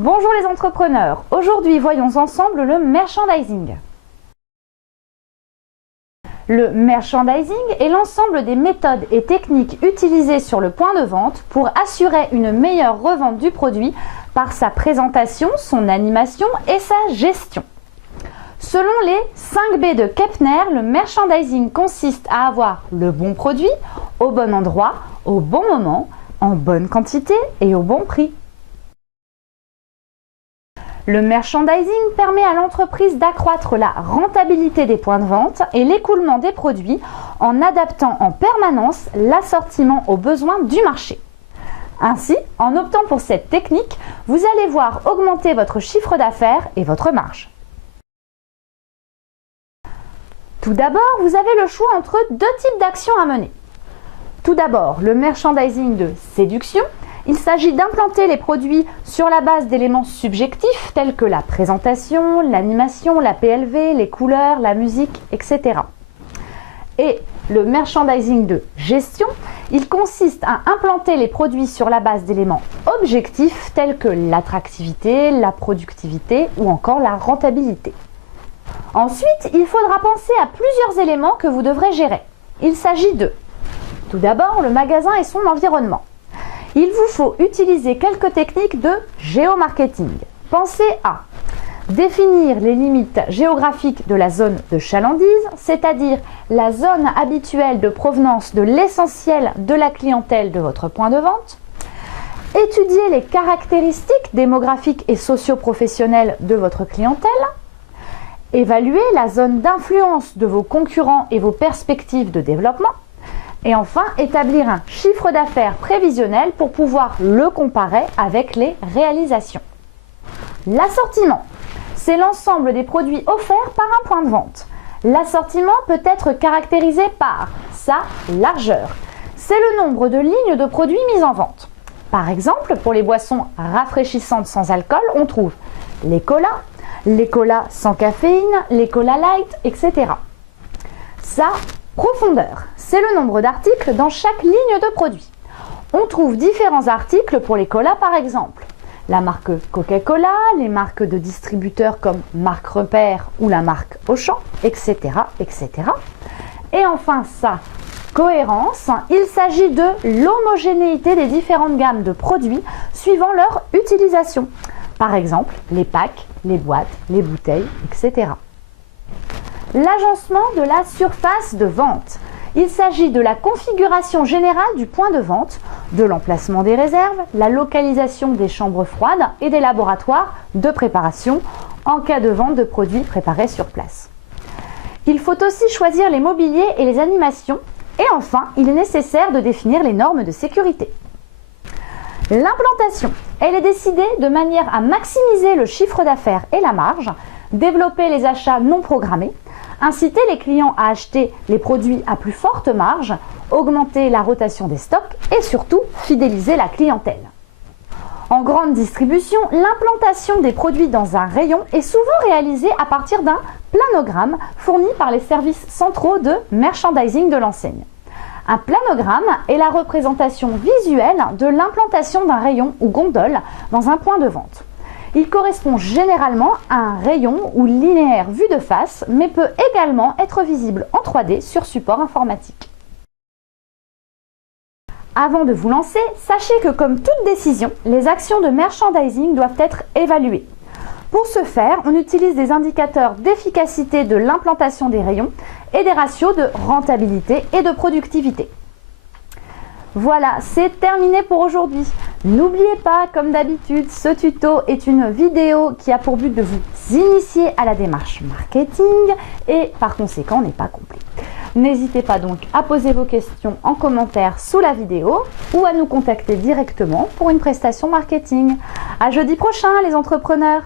Bonjour les entrepreneurs, aujourd'hui voyons ensemble le merchandising. Le merchandising est l'ensemble des méthodes et techniques utilisées sur le point de vente pour assurer une meilleure revente du produit par sa présentation, son animation et sa gestion. Selon les 5 B de Kepner, le merchandising consiste à avoir le bon produit, au bon endroit, au bon moment, en bonne quantité et au bon prix. Le merchandising permet à l'entreprise d'accroître la rentabilité des points de vente et l'écoulement des produits en adaptant en permanence l'assortiment aux besoins du marché. Ainsi, en optant pour cette technique, vous allez voir augmenter votre chiffre d'affaires et votre marge. Tout d'abord, vous avez le choix entre deux types d'actions à mener. Tout d'abord, le merchandising de séduction. Il s'agit d'implanter les produits sur la base d'éléments subjectifs tels que la présentation, l'animation, la PLV, les couleurs, la musique, etc. Et le merchandising de gestion, il consiste à implanter les produits sur la base d'éléments objectifs tels que l'attractivité, la productivité ou encore la rentabilité. Ensuite, il faudra penser à plusieurs éléments que vous devrez gérer. Il s'agit de, tout d'abord, le magasin et son environnement. Il vous faut utiliser quelques techniques de géomarketing. Pensez à définir les limites géographiques de la zone de chalandise, c'est-à-dire la zone habituelle de provenance de l'essentiel de la clientèle de votre point de vente. Étudier les caractéristiques démographiques et socio-professionnelles de votre clientèle. Évaluer la zone d'influence de vos concurrents et vos perspectives de développement. Et enfin, établir un chiffre d'affaires prévisionnel pour pouvoir le comparer avec les réalisations. L'assortiment, c'est l'ensemble des produits offerts par un point de vente. L'assortiment peut être caractérisé par sa largeur. C'est le nombre de lignes de produits mises en vente. Par exemple, pour les boissons rafraîchissantes sans alcool, on trouve les colas sans caféine, les colas light, etc. Sa profondeur, c'est le nombre d'articles dans chaque ligne de produit. On trouve différents articles pour les colas par exemple. La marque Coca-Cola, les marques de distributeurs comme Marque Repère ou la marque Auchan, etc., etc. Et enfin sa cohérence, il s'agit de l'homogénéité des différentes gammes de produits suivant leur utilisation. Par exemple, les packs, les boîtes, les bouteilles, etc. L'agencement de la surface de vente. Il s'agit de la configuration générale du point de vente, de l'emplacement des réserves, la localisation des chambres froides et des laboratoires de préparation en cas de vente de produits préparés sur place. Il faut aussi choisir les mobiliers et les animations. Et enfin, il est nécessaire de définir les normes de sécurité. L'implantation, elle est décidée de manière à maximiser le chiffre d'affaires et la marge, développer les achats non programmés, inciter les clients à acheter les produits à plus forte marge, augmenter la rotation des stocks et surtout fidéliser la clientèle. En grande distribution, l'implantation des produits dans un rayon est souvent réalisée à partir d'un planogramme fourni par les services centraux de merchandising de l'enseigne. Un planogramme est la représentation visuelle de l'implantation d'un rayon ou gondole dans un point de vente. Il correspond généralement à un rayon ou linéaire vu de face, mais peut également être visible en 3D sur support informatique. Avant de vous lancer, sachez que comme toute décision, les actions de merchandising doivent être évaluées. Pour ce faire, on utilise des indicateurs d'efficacité de l'implantation des rayons et des ratios de rentabilité et de productivité. Voilà, c'est terminé pour aujourd'hui. N'oubliez pas, comme d'habitude, ce tuto est une vidéo qui a pour but de vous initier à la démarche marketing et par conséquent n'est pas complet. N'hésitez pas donc à poser vos questions en commentaire sous la vidéo ou à nous contacter directement pour une prestation marketing. À jeudi prochain les entrepreneurs!